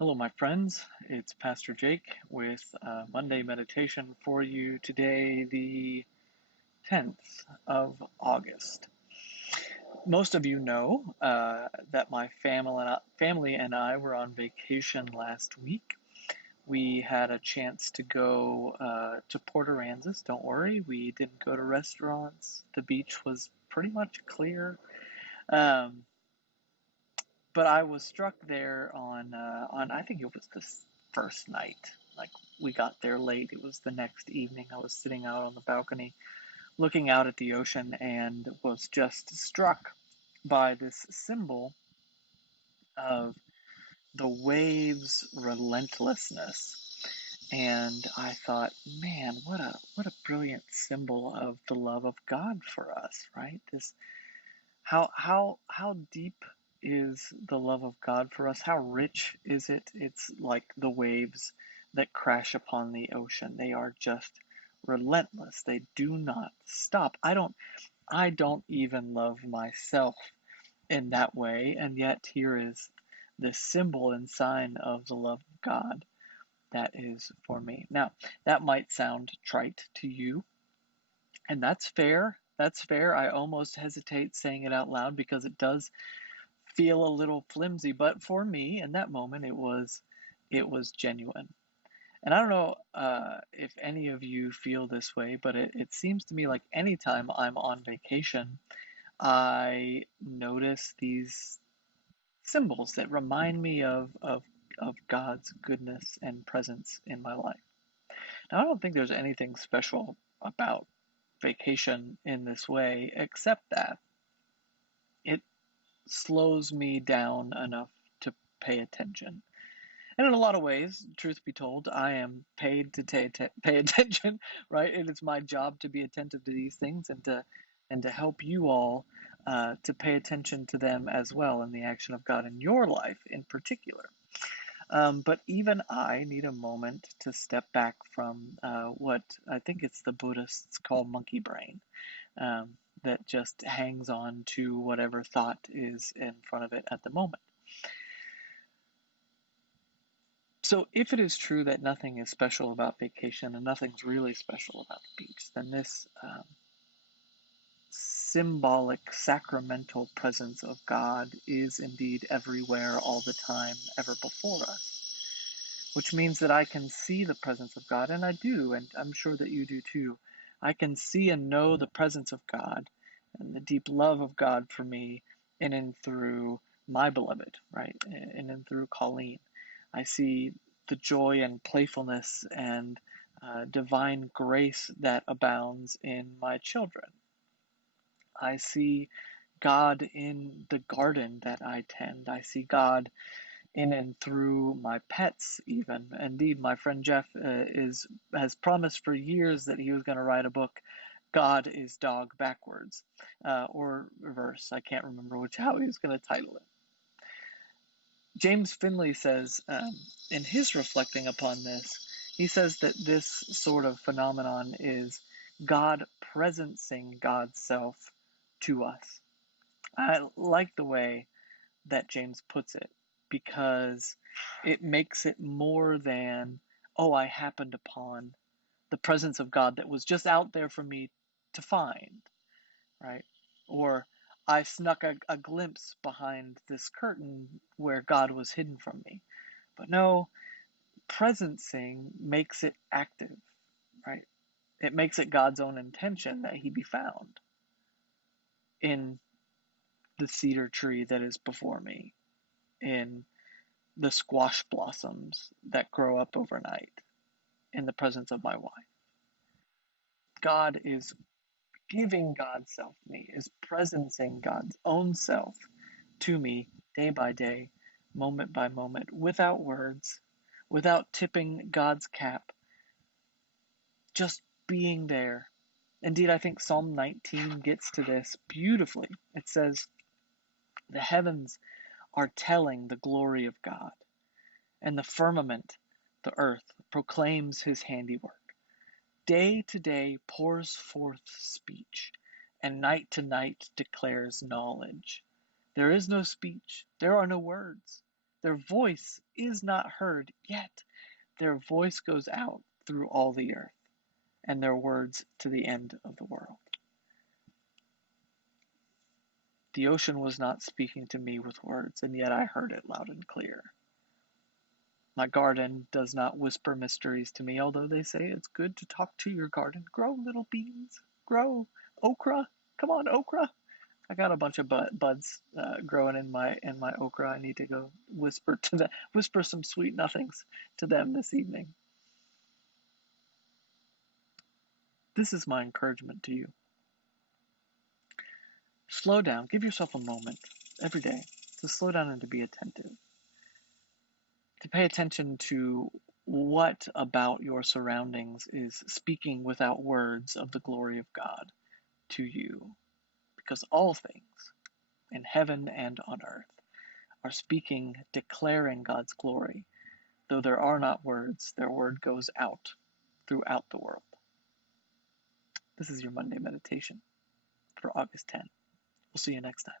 Hello, my friends. It's Pastor Jake with Monday meditation for you today, the 10th of August. Most of you know that my family and I were on vacation last week. We had a chance to go to Port Aransas. Don't worry, we didn't go to restaurants. The beach was pretty much clear. Um, but I was struck there on I think it was the first night. Like we got there late. It was the next evening. I was sitting out on the balcony looking out at the ocean and was just struck by this symbol of the waves' relentlessness. And I thought, man, what a brilliant symbol of the love of God for us, right? This how deep is the love of God for us? How rich is it? It's like the waves that crash upon the ocean. They are just relentless. They do not stop. I don't even love myself in that way, and yet here is this symbol and sign of the love of God that is for me. Now, that might sound trite to you, and that's fair. That's fair. I almost hesitate saying it out loud because it does feel a little flimsy, but for me in that moment it was genuine. And I don't know if any of you feel this way, but it seems to me like anytime I'm on vacation, I notice these symbols that remind me of God's goodness and presence in my life. Now, I don't think there's anything special about vacation in this way, except that it slows me down enough to pay attention. And in a lot of ways, truth be told, I am paid to pay attention, right? It is my job to be attentive to these things and to help you all to pay attention to them as well in the action of God in your life in particular. But even I need a moment to step back from what I think it's the Buddhists call monkey brain, that just hangs on to whatever thought is in front of it at the moment. So, if it is true that nothing is special about vacation and nothing's really special about the beach, then this symbolic, sacramental presence of God is indeed everywhere, all the time, ever before us. Which means that I can see the presence of God, and I do, and I'm sure that you do too. I can see and know the presence of God and the deep love of God for me in and through my beloved, right? In and through Colleen. I see the joy and playfulness and divine grace that abounds in my children. I see God in the garden that I tend. I see God in and through my pets, even. Indeed, my friend Jeff has promised for years that he was going to write a book, God is Dog Backwards, or reverse. I can't remember how he was going to title it. James Finley says, in his reflecting upon this, he says that this sort of phenomenon is God presencing God's self to us. I like the way that James puts it because it makes it more than, oh, I happened upon the presence of God that was just out there for me to find, right? Or I snuck a glimpse behind this curtain where God was hidden from me. But no, presencing makes it active, right? It makes it God's own intention that he be found in the cedar tree that is before me, in the squash blossoms that grow up overnight, in the presence of my wife. God is giving God's self to me, is presencing God's own self to me day by day, moment by moment, without words, without tipping God's cap, just being there. Indeed, I think Psalm 19 gets to this beautifully. It says, the heavens are telling the glory of God, and the firmament, the earth, proclaims his handiwork. Day to day pours forth speech, and night to night declares knowledge. There is no speech, there are no words. Their voice is not heard, yet their voice goes out through all the earth, and their words to the end of the world. The ocean was not speaking to me with words, and yet I heard it loud and clear. My garden does not whisper mysteries to me, although they say it's good to talk to your garden. Grow, little beans, grow. Okra, come on, okra. I got a bunch of buds growing in my okra. I need to go whisper some sweet nothings to them this evening. This is my encouragement to you. Slow down. Give yourself a moment every day to slow down and to be attentive. To pay attention to what about your surroundings is speaking without words of the glory of God to you. Because all things in heaven and on earth are speaking, declaring God's glory. Though there are not words, their word goes out throughout the world. This is your Monday meditation for August 10. We'll see you next time.